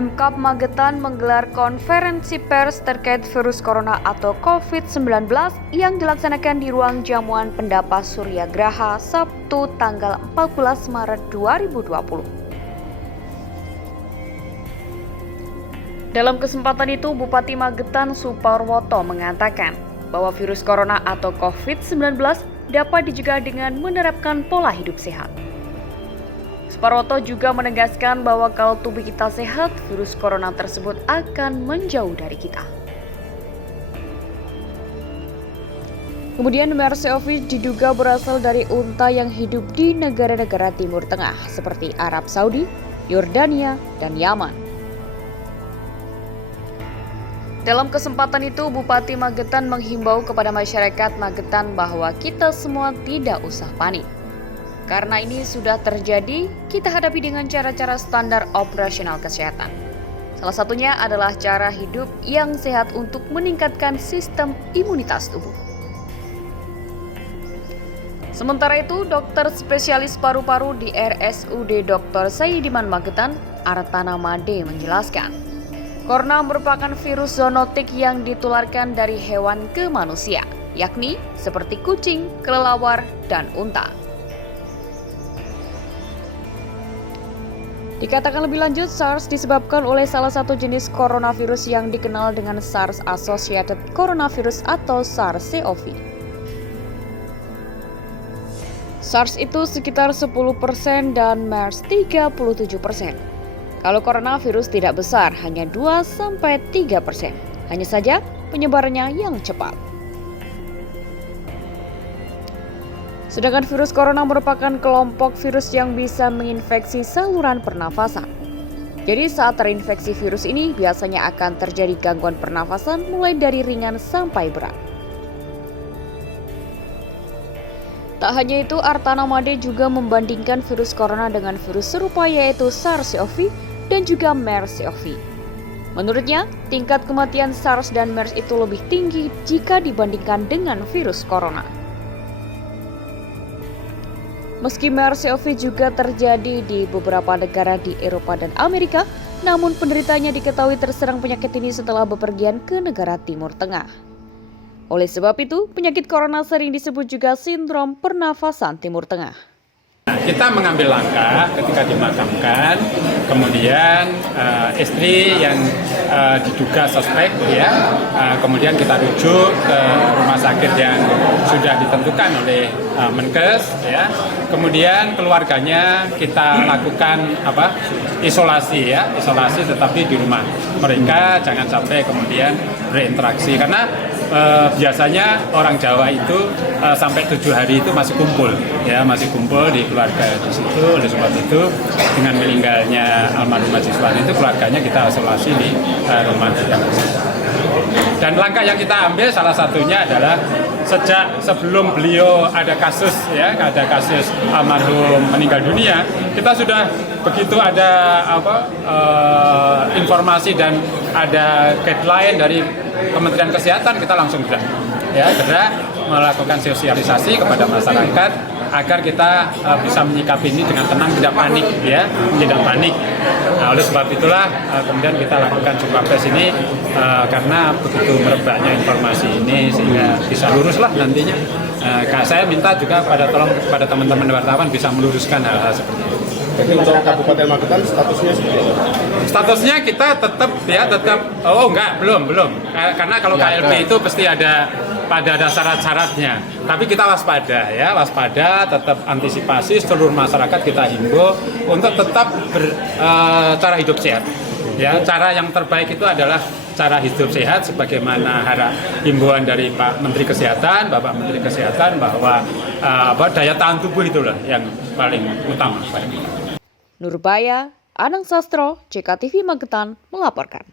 Pemkab Magetan menggelar konferensi pers terkait virus corona atau COVID-19 yang dilaksanakan di ruang jamuan Pendapa Surya Graha Sabtu tanggal 14 Maret 2020. Dalam kesempatan itu, Bupati Magetan Suparwoto mengatakan bahwa virus corona atau COVID-19 dapat dicegah dengan menerapkan pola hidup sehat. Suparwoto juga menegaskan bahwa kalau tubuh kita sehat, virus corona tersebut akan menjauh dari kita. Kemudian MERS-CoV diduga berasal dari unta yang hidup di negara-negara Timur Tengah seperti Arab Saudi, Yordania, dan Yaman. Dalam kesempatan itu, Bupati Magetan menghimbau kepada masyarakat Magetan bahwa kita semua tidak usah panik. Karena ini sudah terjadi, kita hadapi dengan cara-cara standar operasional kesehatan. Salah satunya adalah cara hidup yang sehat untuk meningkatkan sistem imunitas tubuh. Sementara itu, dokter spesialis paru-paru di RSUD Dr. Saidiman Magetan, Artana Made menjelaskan, corona merupakan virus zoonotik yang ditularkan dari hewan ke manusia, yakni seperti kucing, kelelawar, dan unta. Dikatakan lebih lanjut, SARS disebabkan oleh salah satu jenis coronavirus yang dikenal dengan SARS-Associated Coronavirus atau SARS-CoV. SARS itu sekitar 10% dan MERS 37%. Kalau coronavirus tidak besar, hanya 2-3%. Hanya saja penyebarannya yang cepat. Sedangkan virus corona merupakan kelompok virus yang bisa menginfeksi saluran pernafasan. Jadi saat terinfeksi virus ini biasanya akan terjadi gangguan pernafasan mulai dari ringan sampai berat. Tak hanya itu, Artana Made juga membandingkan virus corona dengan virus serupa yaitu SARS-CoV dan juga MERS-CoV. Menurutnya, tingkat kematian SARS dan MERS itu lebih tinggi jika dibandingkan dengan virus corona. Meski MERS-CoV juga terjadi di beberapa negara di Eropa dan Amerika, namun penderitanya diketahui terserang penyakit ini setelah bepergian ke negara Timur Tengah. Oleh sebab itu, penyakit corona sering disebut juga sindrom pernafasan Timur Tengah. Kita mengambil langkah ketika dimakamkan, kemudian istri yang diduga suspek, kemudian kita rujuk ke rumah sakit yang sudah ditentukan oleh Menkes, kemudian keluarganya kita lakukan isolasi, isolasi tetapi di rumah mereka, jangan sampai kemudian berinteraksi karena biasanya orang Jawa itu sampai 7 hari itu masih kumpul di keluarga di situ. Oleh sebab itu dengan meninggalnya almarhum mahasiswa itu keluarganya kita isolasi di rumah yang bersangkutan. Dan langkah yang kita ambil salah satunya adalah sejak sebelum beliau ada kasus almarhum meninggal dunia, kita sudah begitu ada informasi dan ada guideline dari Kementerian Kesehatan, kita langsung gerak melakukan sosialisasi kepada masyarakat agar kita bisa menyikapi ini dengan tenang, tidak panik, tidak panik. Nah, oleh sebab itulah kemudian kita lakukan jumpa pers ini karena begitu merebaknya informasi ini sehingga bisa luruslah nantinya. Saya minta juga kepada teman-teman wartawan bisa meluruskan hal-hal seperti itu. Jadi untuk Kabupaten Magetan statusnya seperti apa? Statusnya kita belum. Karena kalau KLB itu pasti ada syarat-syaratnya. Tapi kita waspada, tetap antisipasi, seluruh masyarakat kita himbau untuk tetap cara hidup sehat. Cara yang terbaik itu adalah cara hidup sehat sebagaimana himbauan dari Pak Menteri Kesehatan, Bapak Menteri Kesehatan bahwa daya tahan tubuh itulah yang paling utama. Nurbaya, Anang Sastro, CKTV Magetan melaporkan.